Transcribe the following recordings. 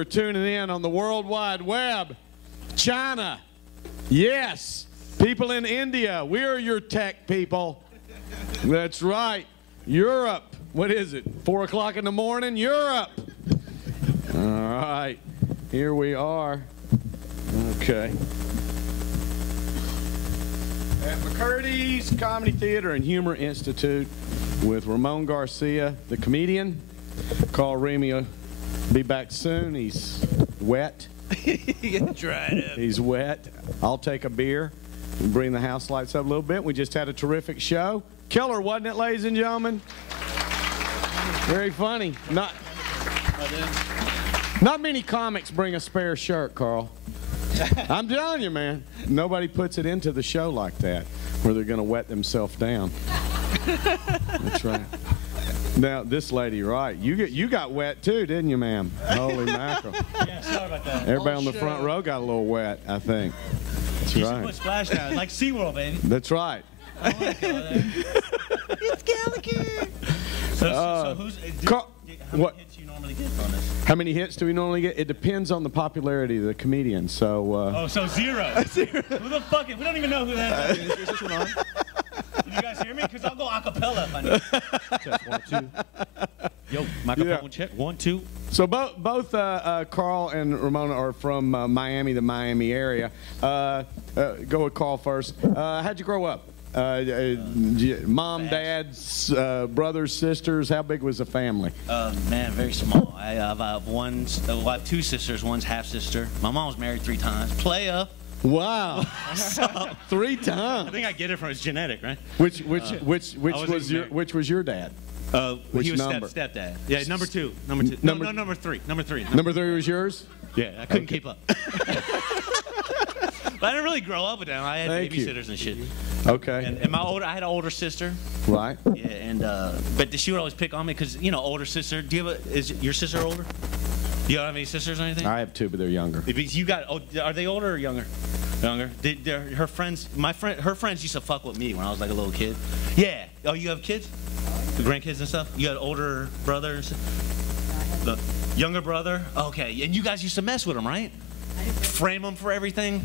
are tuning in on the World Wide Web. China, yes. People in India, we're your tech people. That's right. Europe, what is it? 4 o'clock in the morning, Europe. All right, here we are. Okay. At McCurdy's Comedy Theater and Humor Institute with Ramone Garcia, the comedian. Call Rimi will be back soon. He's wet. Dried up. He's wet. I'll take a beer and bring the house lights up a little bit. We just had a terrific show. Killer, wasn't it, ladies and gentlemen? Very funny. Not many comics bring a spare shirt, Carl. I'm telling you, man. Nobody puts it into the show like that, where they're going to wet themselves down. That's right. Now, this lady, right? You got wet too, didn't you, ma'am? Holy mackerel! Yeah, sorry about that. Everybody on the front row got a little wet, I think. That's you right. should put splash down, like SeaWorld, baby. That's right. I want to go there. It's Gallagher. So who's? How many hits do you normally get on this? How many hits do we normally get? It depends on the popularity of the comedian. So. Oh, so zero. Zero. Who the fuck? We don't even know who that is. Is this one on? Can you guys hear me? Because I'll go a cappella if I need. Test 1, 2. Yo, microphone check. 1, 2. So both Carl and Ramona are from Miami, the Miami area. Go with Carl first. How'd you grow up? Mom, dads, brothers, sisters. How big was the family? Man, very small. I have 2 sisters. One's half sister. My mom was married 3 times. Playa. Wow. 3 times. I think I get it from his genetic, right? Which was your dad? He was number? Stepdad. Yeah, number 2. Number 2. No, number 3. Number 3. Number 3 was yours? Yeah, I couldn't keep up. But I didn't really grow up with them. I had babysitters and shit. Okay. And I had an older sister. Right. Yeah, and but she would always pick on me because older sister. Is your sister older? You don't have any sisters or anything? I have 2, but they're younger. You got? Are they older or younger? Younger. Her friends, her friends used to fuck with me when I was like a little kid. Yeah. Oh, you have kids? The grandkids and stuff? You had older brothers? The younger brother? Okay. And you guys used to mess with them, right? Frame them for everything.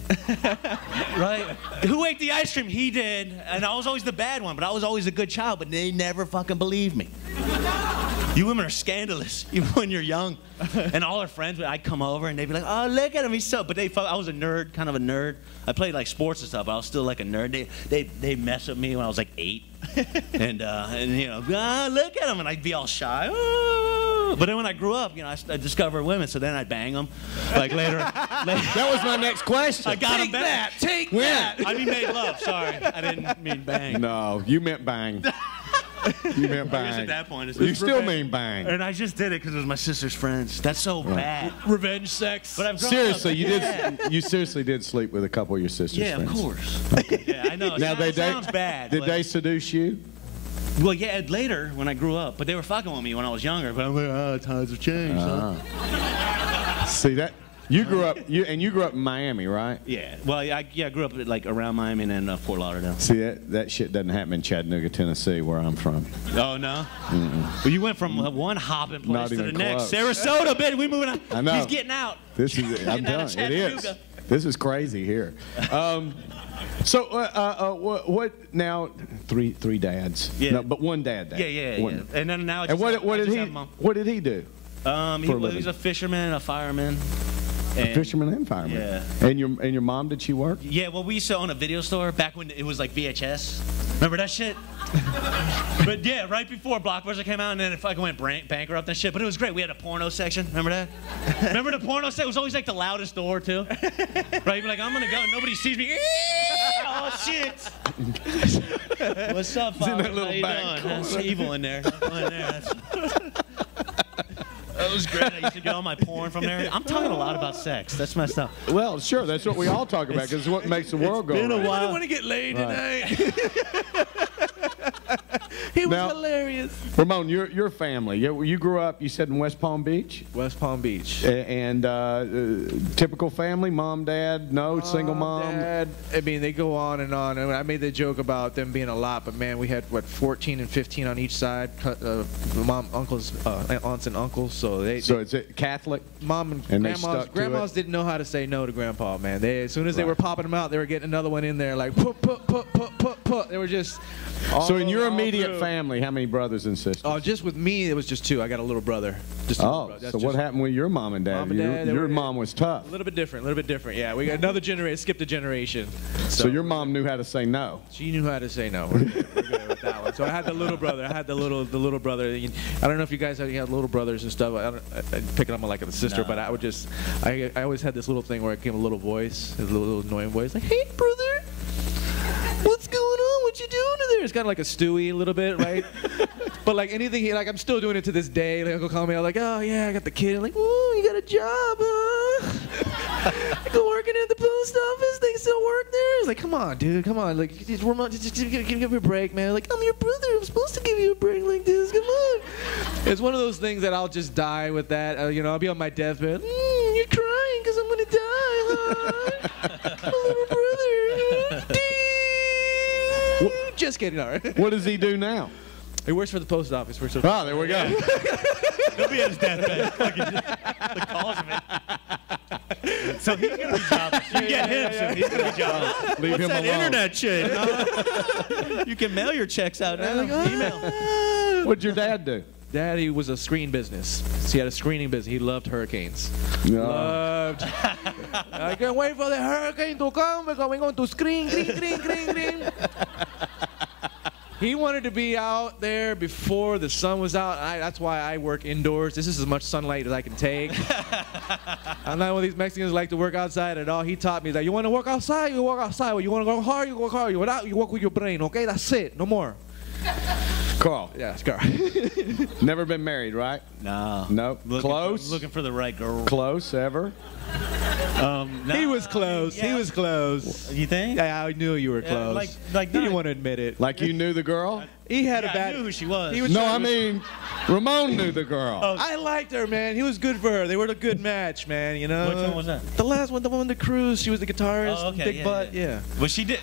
Right? Who ate the ice cream? He did. And I was always the bad one, but I was always a good child, but they never fucking believed me. You women are scandalous, even when you're young. And all our friends, I'd come over and they'd be like, oh, look at him, he's so, but I was a nerd, kind of a nerd. I played like sports and stuff, but I was still like a nerd. They mess with me when I was like 8. and look at him, and I'd be all shy. Oh. But then when I grew up, I discovered women, so then I'd bang them. Like later. That was my next question. I got them back. Take that. I mean made love, sorry. I didn't mean bang. No, you meant bang. You meant bang. I guess at that point, you still mean bang. And I just did it because it was my sister's friends. That's so bad. Revenge sex. But seriously, you seriously did sleep with a couple of your sister's friends. Yeah, of course. Okay. Yeah, I know. Now sounds bad. Did they seduce you? Well, yeah, later when I grew up, but they were fucking with me when I was younger. But I'm like, oh, times have changed. Huh? See that? You grew up, you grew up in Miami, right? Yeah. Well, I grew up like around Miami and then Fort Lauderdale. See that shit doesn't happen in Chattanooga, Tennessee, where I'm from. Oh no. Well, you went from one hopping place to the next. Close. Sarasota, bitch. We moving on. I know. He's getting out. This is. I'm telling you, it is. This is crazy here. So what now? Three dads. Yeah. No, but one dad. Yeah. And then now. And what did he do? He was a fisherman, a fireman. A fisherman and fireman. Yeah. And your mom, did she work? Yeah. Well, we used to own a video store back when it was like VHS. Remember that shit? But yeah, right before Blockbuster came out, and then it fucking went bankrupt and shit. But it was great. We had a porno section. Remember that? Remember the porno section? It was always like the loudest door too. Right? You'd be like, I'm gonna go, and nobody sees me. Oh shit! What's up, Father? How you doing? That's evil in there. That was great. I used to get all my porn from there. I'm talking a lot about sex. That's messed up. Well, sure. That's what we all talk about because it's what makes the world go. Been a right. while. I want to get laid tonight. He was Now- hilarious. Ramone, your family. You grew up, you said, in West Palm Beach? West Palm Beach. And typical family, mom, dad, no, single mom? Dad, I mean, they go on and on. I made the joke about them being a lot, but man, we had, what, 14 and 15 on each side. Mom, uncles, aunts and uncles. So it's Catholic? Mom and they grandmas, stuck to grandmas it? didn't know how to say no to grandpa, man. As soon as they Right. were popping them out, they were getting another one in there, like, put. They were just... So in your all immediate through. family, how many brothers and sisters? Oh, just with me, it was just 2. I got a little brother. Just a little Oh, brother. That's so what just- happened with your mom and dad? Mom and dad, they Your were- mom was tough. A little bit different, yeah. We got another generation, skipped a generation. So your mom knew how to say no. She knew how to say no. We're good with that one. So I had the little brother. The little brother. I don't know if you guys had little brothers and stuff. I pick it up like a sister, No. but I would just, I always had this little thing where I gave him a little voice, a little annoying voice, like, hey, brother, what's going on? What you doing in there? It's kind of like a Stewie a little bit, right? But like anything, like I'm still doing it to this day. Like Uncle call me, I'm like, oh yeah, I got the kid. I'm like, ooh, you got a job, huh? I go working at the post office. They still work there. It's like, come on, dude, come on. Like, just give me a break, man. Like, I'm your brother. I'm supposed to give you a break like this. Come on. It's one of those things that I'll just die with that. I'll be on my deathbed. You're crying because I'm gonna die, huh? My little brother. Just kidding. All right. What does he do now? He works for the post office. Oh, there we go. He'll be at his deathbed. The cause of it. So he's gonna be jobless. You get him, so he's gonna be jobless. Leave What's him that alone. internet shit? You can mail your checks out now. Email. What'd your dad do? Daddy was a screen business. He had a screening business. He loved hurricanes. No. Loved. I can't wait for the hurricane to come because we're going to screen. He wanted to be out there before the sun was out. That's why I work indoors. This is as much sunlight as I can take. I'm not one of these Mexicans who like to work outside at all. He taught me that you want to work outside, you work outside. You want to go hard, you work hard. You without, you work with your brain. Okay, that's it. No more. Carl. Yeah, it's Carl. Never been married, right? No. Nope. Close? Looking for the right girl. Close, ever? No, He was close. yeah. He was close. You think? Yeah, I knew you were close. like he didn't not- want to admit it. Like you knew the girl? He had Yeah, a bad. I knew who she was. He was No, trying I to- mean, Ramone knew the girl. Oh. I liked her, man. He was good for her. They were a good match, man. You know. Which one was that? The last one, the one on the cruise. She was the guitarist, Oh, okay, big yeah, butt. yeah. Yeah. Well, she did.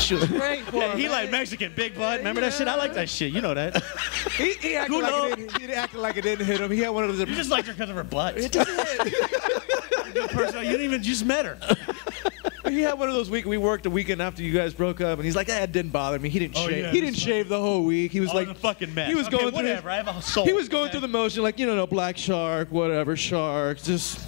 She was great for him. He man. like Mexican, big butt. Remember that shit? I like that shit. You know that. He acted Who like knows? it didn't. He acted like it didn't hit him. He had one of those. You just liked her because of her butt. It just hit. Good person. You didn't even just met her. He had one of those weeks. We worked a weekend after you guys broke up, and he's like, "It didn't bother me. He didn't Oh, shave. yeah, he this didn't shave the whole week. He was I like was a fucking mess. He was Okay, going through. whatever. I have a soul. He was going okay? through the motion, like black shark, whatever shark. Just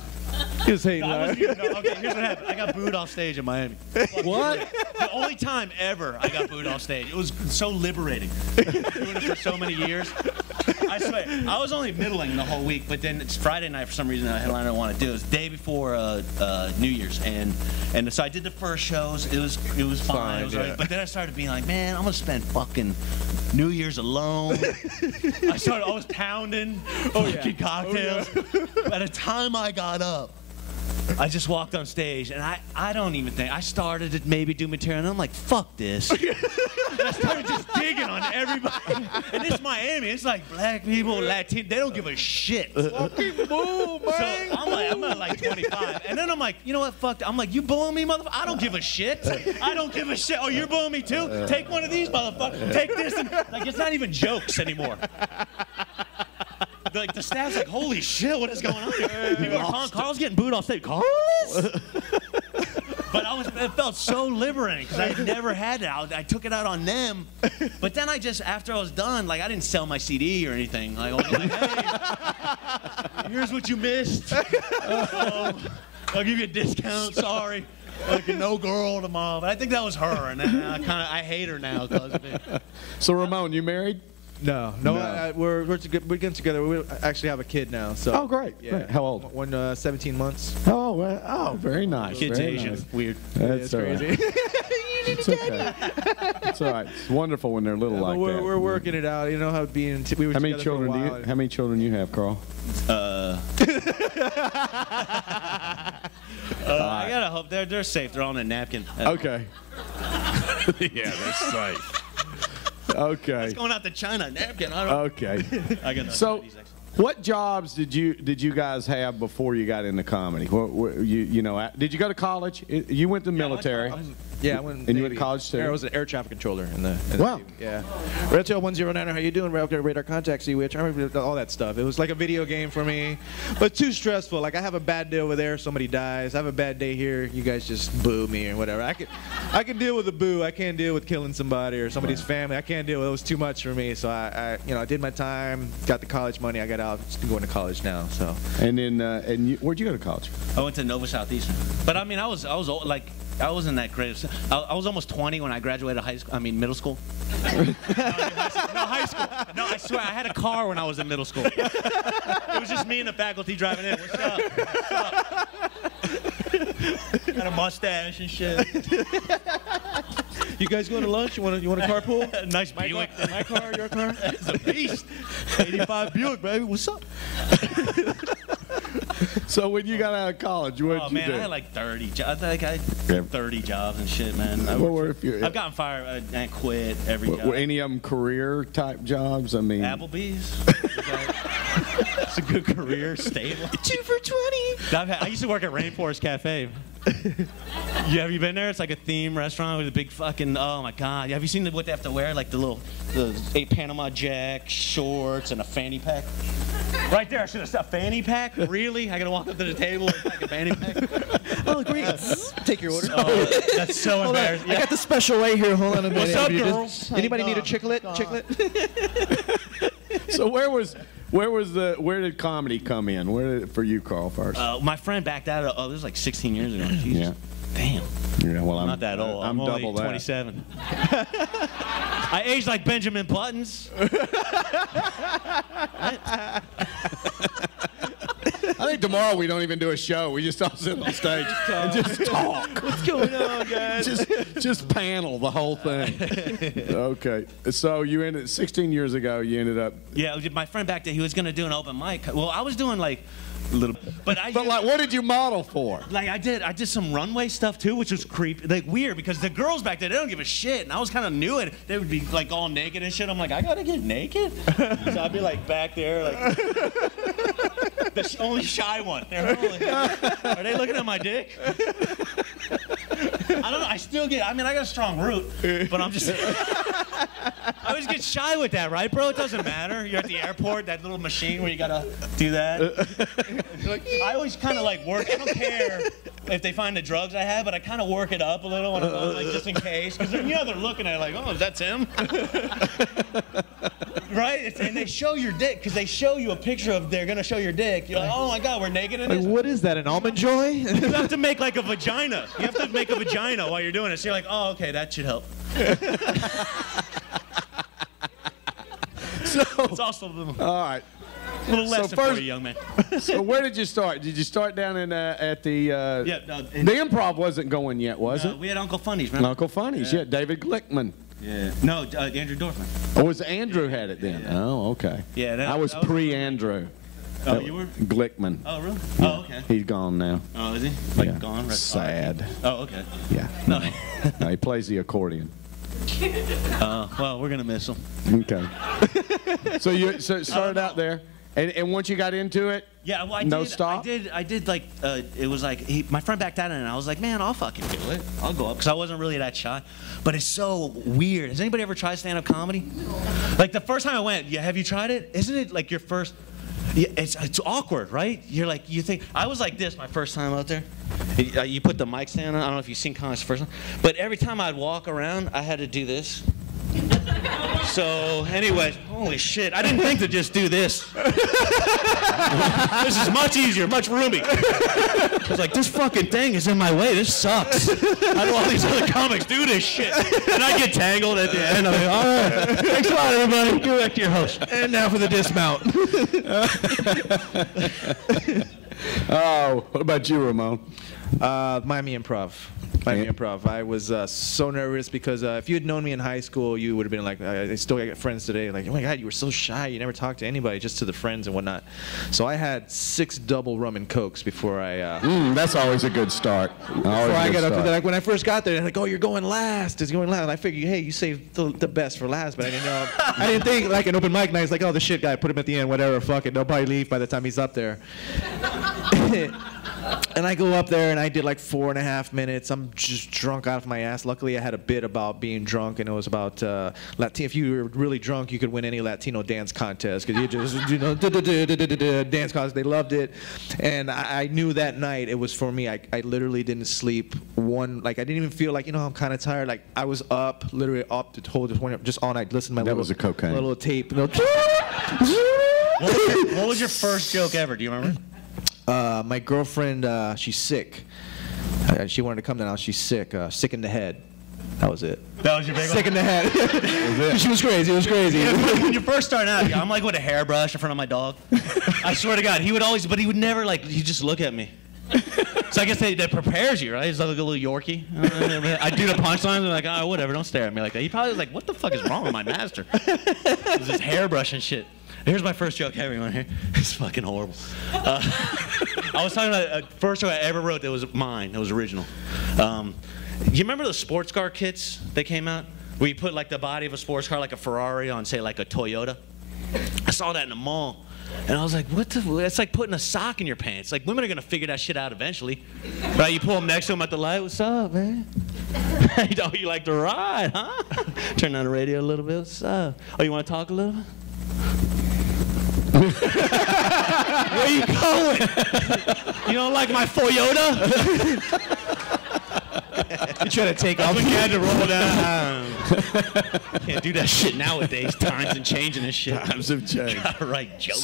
he was hating I on wasn't her. even, no, okay, here's what happened. I got booed off stage in Miami. What? The only time ever I got booed off stage. It was so liberating. Doing it for so many years. I swear. I was only middling the whole week, but then it's Friday night for some reason. The headline I didn't want to do. It was the day before New Year's, and so I did the first shows. It was fine. It was yeah. right. But then I started being like, man, I'm gonna spend fucking New Year's alone. I was pounding fucking cocktails. By the time I got up, I just walked on stage, and I don't even think, I started to maybe do material, and I'm like, fuck this. And I started just digging on everybody. And it's Miami. It's like black people, Latin, they don't give a shit. Fucking boo, man. So I'm at like 25. And then I'm like, you know what, fuck, I'm like, you booing me, motherfucker? I don't give a shit. I don't give a shit. Oh, you're booing me too? Take one of these, motherfucker. Take this. And, like, it's not even jokes anymore. Like, the staff's like, holy shit, what is going on here? People are calling, Carl's getting booed off stage. Carlos? But it felt so liberating because I never had it. I took it out on them. But then after I was done, like, I didn't sell my CD or anything. Like, I was like, hey, here's what you missed. I'll give you a discount, sorry. Like, no girl tomorrow. But I think that was her, and I hate her now because of it. So, Ramone, you married? No. We're getting together. We actually have a kid now. So. Oh, great. Yeah. Great. How old? 17 months. Oh, well, oh, very nice. Kid's very Asian. nice. Weird. That's It's all right. crazy. It's okay. It's all right. It's wonderful when they're little like that. We're working it out. You know how being. We were How many together children for a do while. you? How many children you have, Carl? I gotta hope they're safe. They're on a napkin. Okay. Yeah, they're safe. Okay. It's going out to China. Napkin. I don't. Okay. I got no So, Chinese accent. what jobs did you guys have before you got into comedy? Did you go to college? You went to the military. Yeah, I went. And you went to college too? I was an air traffic controller in the Wow. Navy. Yeah. Red Tail 109, how you doing? Radar contact, see which. I remember all that stuff. It was like a video game for me, but too stressful. Like I have a bad day over there, somebody dies. I have a bad day here, you guys just boo me or whatever. I can deal with the boo. I can't deal with killing somebody or somebody's family. I can't deal with it. It was too much for me. So I did my time, got the college money. I got out. Just going to college now. So. And then where'd you go to college? I went to Nova Southeastern. But I mean, I was old, like. I wasn't that great. I was almost 20 when I graduated middle school. No, high school. No, I swear, I had a car when I was in middle school. It was just me and the faculty driving in. What's up? What's up? Got a mustache and shit. You guys going to lunch? You want a carpool? Nice Buick. My car, your car? It's a beast. 85 Buick, baby. What's up? So when you got out of college, what did you man, do? I had like 30 jobs. I had 30 jobs and shit, man. I've gotten fired and quit every job. Were any of them career type jobs? I mean, Applebee's. It's a good career, stable. 2 for $20. I used to work at Rainforest Cafe. Have you been there? It's like a theme restaurant with a big fucking, oh my God. Have you seen what they have to wear? Like the 8 Panama Jack shorts and a fanny pack? Right there, I should have said fanny pack? Really? I gotta walk up to the table with like a fanny pack? Oh, great. Take your order. Oh, that's so embarrassing. I got the special right here. Hold on a minute. What's up, girls? Anybody need a chiclet? Chiclet? So where did comedy come in? Where did it for you, Carl, first? My friend backed out of, this was like 16 years ago. Jesus. Yeah. Damn. Yeah, well, I'm not that old. I'm only double that. 27. I aged like Benjamin Buttons. I think tomorrow we don't even do a show. We just all sit on stage and just talk. What's going on, guys? just panel the whole thing. Okay. So you ended 16 years ago. You ended up. Yeah, my friend back there, he was gonna do an open mic. Well, I was doing like a little, but like, what did you model for? Like I did some runway stuff too, which was creepy, like weird, because the girls back there, they don't give a shit, and I was kind of new, and they would be like all naked and shit. I'm like, I gotta get naked, so I'd be like back there, like the only shy one. Are they looking at my dick? I don't know. I still get. I mean, I got a strong root, but I'm just. I always get shy with that, right, bro? It doesn't matter. You're at the airport, that little machine where you gotta do that. I always kind of like work. I don't care if they find the drugs I have, but I kind of work it up a little when I'm on, like, just in case, because they're looking at it like, oh, that's him, right? And they show your dick because they show you a picture of they're gonna show your dick. You're like, oh my God, we're naked in this. What is that? An almond joy? You have to make like a vagina. You have to make a vagina while you're doing it. So you're like, oh, okay, that should help. So, it's also all right. A little lesson for you, young man. So where did you start? Did you start down in at the? The Improv wasn't going yet, was it? We had Uncle Funny's, remember? Uncle Funny's, yeah. David Glickman. Yeah. No, Andrew Dorfman. Oh, was Andrew had it then? Yeah. Oh, okay. Yeah. I was pre-Andrew. Oh, you were? Glickman. Oh, really? Yeah. Oh, okay. He's gone now. Oh, is he? Like gone? Sad. Oh, okay. Yeah. No. No, he plays the accordion. Well, we're gonna miss him. Okay. So you started out there, and once you got into it, yeah, well, no stop. I did like it was like my friend backed out, and I was like, man, I'll fucking do it. I'll go up because I wasn't really that shy. But it's so weird. Has anybody ever tried stand-up comedy? Like the first time I went, yeah, have you tried it? Isn't it like your first? Yeah, it's awkward, right? You're like, you think, I was like this my first time out there. You put the mic stand on. I don't know if you've seen comics the first time. But every time I'd walk around, I had to do this. So, anyways, holy shit. I didn't think to just do this. This is much easier, much roomy. I was like, this fucking thing is in my way. This sucks. How do all these other comics do this shit? And I get tangled at the end. I'm like, all right. Thanks a lot, everybody. Go back to your host. And now for the dismount. Oh, what about you, Ramone? Miami Improv. Miami Improv. I was so nervous because if you had known me in high school, you would have been like, I still got friends today. Like, oh my God, you were so shy. You never talked to anybody, just to the friends and whatnot. So I had 6 double rum and cokes before I. That's always a good start. Before I got up to that, like when I first got there, they're like, oh, you're going last. It's going last. And I figured, hey, you saved the best for last, but I didn't know. I didn't think like an open mic night. It's like, oh, the shit guy, put him at the end, whatever, fuck it. They'll probably leave by the time he's up there. And I go up there and I did like 4.5 minutes. I'm just drunk out of my ass. Luckily, I had a bit about being drunk, and it was about Latino. If you were really drunk, you could win any Latino dance contest because you just dance contest. They loved it, and I knew that night it was for me. I literally didn't sleep I didn't even feel like I'm kind of tired. Like I was up, literally up to hold just all night. Listen to my was a cocaine. little tape. What was your first joke ever? Do you remember? My girlfriend, she's sick. She wanted to come down. She's sick. Sick in the head. That was it. That was your big one? Sick in the head. She was crazy. It was crazy. Yeah, when you first start out, I'm like with a hairbrush in front of my dog. I swear to God, he would never he'd just look at me. So I guess that prepares you, right? He's like a little Yorkie. I do the punchlines, and like, oh, whatever, don't stare at me like that. He probably was like, what the fuck is wrong with my master? It was his hairbrush and shit. Here's my first joke, everyone here. It's fucking horrible. I was talking about the first joke I ever wrote that was mine. That was original. You remember the sports car kits that came out? Where you put like the body of a sports car, like a Ferrari, on say like a Toyota? I saw that in the mall. And I was like, what the? It's like putting a sock in your pants. Like, women are going to figure that shit out eventually. Right? You pull them next to them at the light. What's up, man? You like to ride, huh? Turn on the radio a little bit. What's up? Oh, you want to talk a little bit? Where you going? You don't like my Toyota? You try to take off. You had to roll down. Can't do that shit nowadays. Times are changing and shit. Times have changed. Gotta write jokes.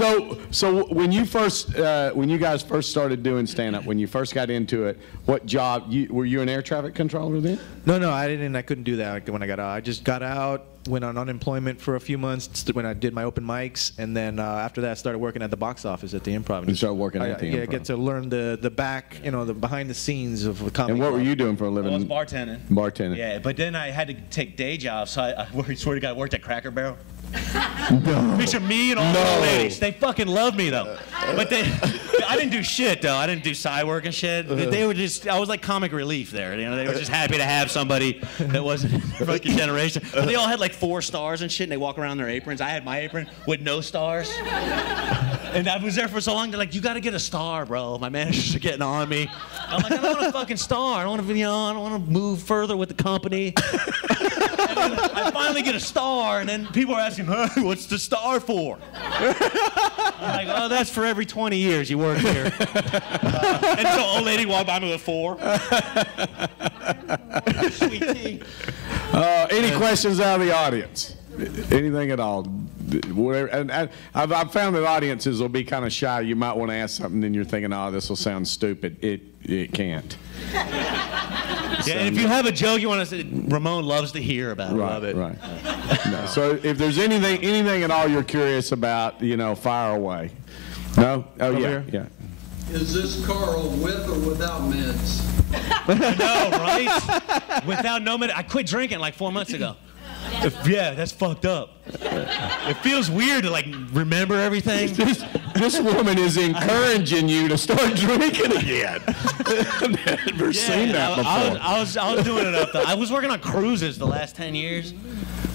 So when you guys first started doing stand-up, when you first got into it, what job? Were you an air traffic controller then? No, I didn't. I couldn't do that when I got out. I just got out, went on unemployment for a few months when I did my open mics, and then after that, I started working at the box office at the Improv. You started working at the Improv. Yeah, get to learn the back, the behind the scenes of a comedy. And what were you doing for a living? I was bartending. Bartending. Yeah, but then I had to take day jobs, so I swear to God, I worked at Cracker Barrel. No. Picture me and all the ladies. They fucking love me though. But I didn't do shit though. I didn't do side work and shit. They were just, I was like comic relief there. They were just happy to have somebody that wasn't their fucking generation. But they all had like 4 stars and shit, and they walk around in their aprons. I had my apron with no stars. And I was there for so long. They're like, you got to get a star, bro. My managers are getting on me. I'm like, I don't want a fucking star. I don't want to, I don't want to move further with the company. And then I finally get a star, and then people are asking, hey, what's the star for? I'm like, oh, that's for every 20 years you work here. And so old lady walked by me with 4. Sweet tea. Any questions out of the audience? Anything at all? Whatever. And I've found that audiences will be kind of shy. You might want to ask something, then you're thinking, oh, this will sound stupid. It can't. Yeah, and if you have a joke you want to say, Ramone loves to hear about it. Right, Love it. right. No. So if there's anything at all you're curious about, fire away. No? Oh, yeah. Yeah. Is this Carl with or without meds? No, right? Without no minute. I quit drinking like 4 months ago. Yeah, that's fucked up. It feels weird to remember everything. This woman is encouraging you to start drinking again. I've never seen that before. I was doing it up though. I was working on cruises the last 10 years.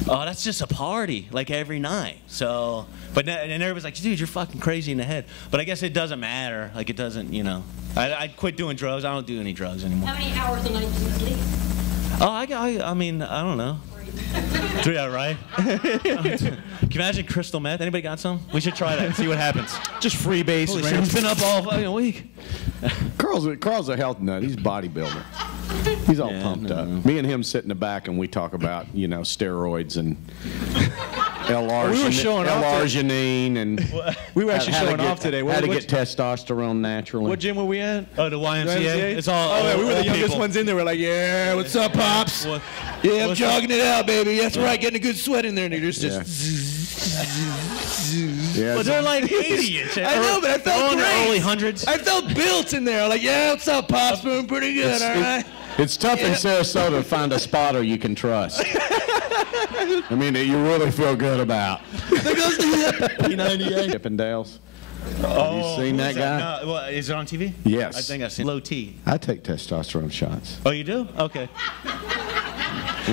Oh, that's just a party every night. So, and everybody's like, dude, you're fucking crazy in the head. But I guess it doesn't matter. It doesn't, I quit doing drugs. I don't do any drugs anymore. How many hours a night do you sleep? Oh, I don't know. Yeah, right? Can you imagine crystal meth? Anybody got some? We should try that and see what happens. Just freebase. Holy shit, it's been up all fucking week. Carl's a health nut. He's a bodybuilder. He's all pumped up. Me and him sit in the back and we talk about, steroids and L-arginine and we were actually showing off today. How to get testosterone naturally. What gym were we at? Oh, the YMCA. It's all. We were the youngest ones in there. We're like, yeah, what's up, pops? Yeah, I'm jogging it out, baby. That's right, getting a good sweat in there. And you're just. Yeah. But they're like 80. I know, but I felt great. Early hundreds. I felt built in there. Like, yeah, what's up, pops? Doing pretty good, all right. It's tough in Sarasota to find a spotter you can trust. I mean, that you really feel good about. There goes the hip. P98. Chippendales. Have you seen that guy? No, well, is it on TV? Yes. I think I've seen Low T. I take testosterone shots. Oh, you do? Okay.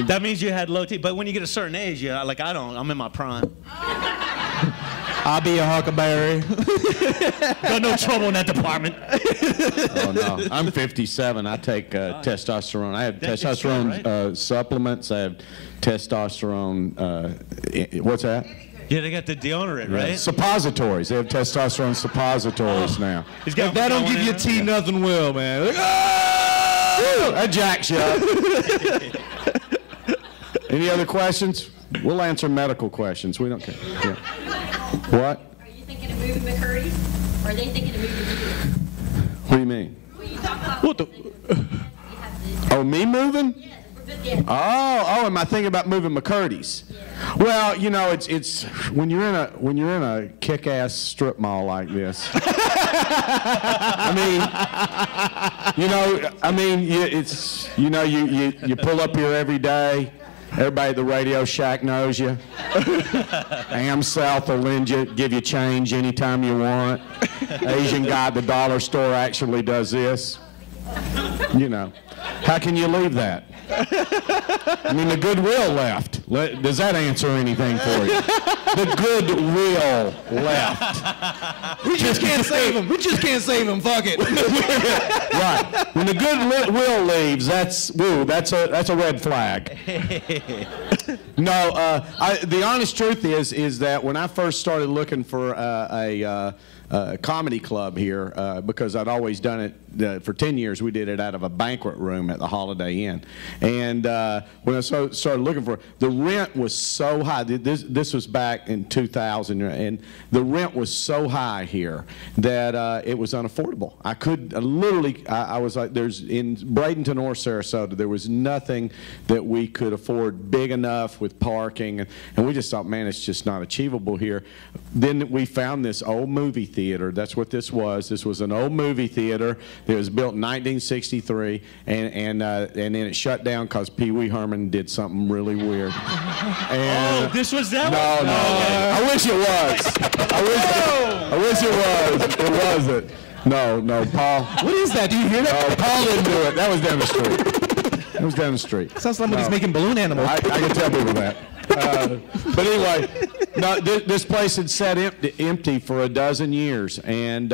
That means you had low T. But when you get a certain age, yeah, like I don't. I'm in my prime. I'll be a huckleberry. Got no trouble in that department. Oh, no. I'm 57. I take testosterone. I have testosterone right? supplements. I have testosterone. What's that? Yeah, they got the deodorant, right? Suppositories. They have testosterone suppositories now. He's got If that don't give you tea, nothing will, man. Like, oh! That jacks you up. Any other questions? We'll answer medical questions. We don't care. Yeah. What? Are you thinking of moving McCurdy? Or are they thinking of moving you? What do you mean? Well, you talk about What the? Oh, me moving? Yeah. Oh, am I thinking about moving McCurdy's? Yeah. Well, you know, it's when you're in a kick-ass strip mall like this. I mean, you pull up here every day. Everybody at the Radio Shack knows you. Am South will give you change anytime you want. Asian guy at the dollar store actually does this. You know, how can you leave that? I mean, the goodwill left. Does that answer anything for you? The goodwill left. We just can't save him. We just can't save him. Fuck it. Right. When the goodwill leaves, that's a red flag. No, the honest truth is that when I first started looking for a comedy club here, because I'd always done it for 10 years. We did it out of a banquet room at the Holiday Inn. And when I started looking for it, the rent was so high. This was back in 2000, and the rent was so high here that it was unaffordable. I could literally, I was like, in Bradenton or Sarasota, there was nothing that we could afford big enough with parking. And we just thought, man, it's just not achievable here. Then we found this old movie theater. That's what this was. This was an old movie theater. It was built in 1963, and then it shut down because Pee Wee Herman did something really weird. And, this was that no, one? no. I wish it was. I wish it was. It wasn't. No, Paul. What is that? Do you hear that? No, Paul didn't do it. That was down the street. That was down the street. Sounds like somebody's making balloon animals. I can tell people that. But anyway, no, this place had sat empty for a dozen years, and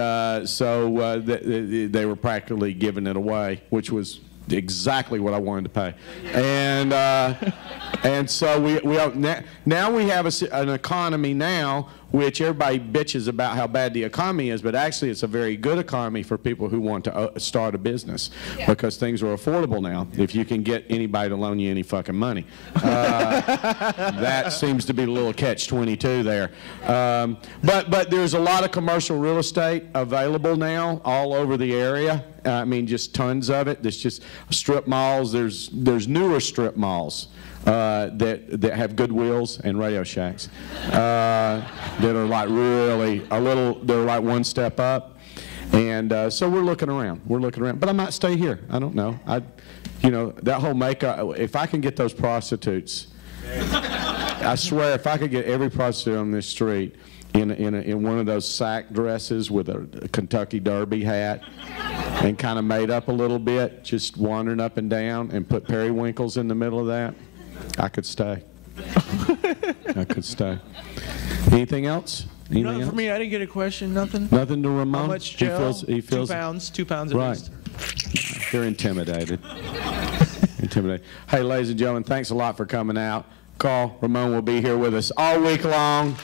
so they were practically giving it away, which was exactly what I wanted to pay. And so now we have an economy now, which everybody bitches about how bad the economy is, but actually it's a very good economy for people who want to start a business, because things are affordable now if you can get anybody to loan you any fucking money. That seems to be a little catch-22 there. But there's a lot of commercial real estate available now all over the area. I mean, just tons of it. There's just strip malls. There's newer strip malls that have Goodwills and Radio Shacks that are like really they're like one step up. And so we're looking around. But I might stay here. I don't know. That whole makeup, if I can get those prostitutes, I swear, if I could get every prostitute on this street in one of those sack dresses with a Kentucky Derby hat and kind of made up a little bit, just wandering up and down, and put periwinkles in the middle of that, I could stay. I could stay. Anything else? Anything else? For me, I didn't get a question. Nothing. Nothing to Ramone? How much gel? He feels 2 pounds. 2 pounds at right. least. They're intimidated. Hey, ladies and gentlemen, thanks a lot for coming out. Carl, Ramone will be here with us all week long.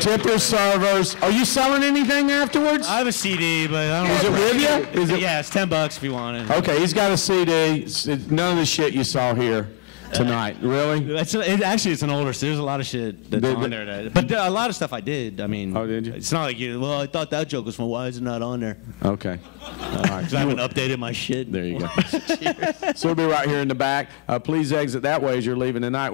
Tip your servers. Are you selling anything afterwards? I have a CD, but I don't know. Is it with you? Yeah, it's $10 if you want it. Okay, he's got a CD. None of the shit you saw here tonight. Really? Actually, it's an older. So there's a lot of shit that's on there. But a lot of stuff I did. I mean, oh, did you? It's not like well, I thought that joke was fun. Why is it not on there? Okay. All right. Because I haven't updated my shit. There you go. So we'll be right here in the back. Please exit that way as you're leaving tonight.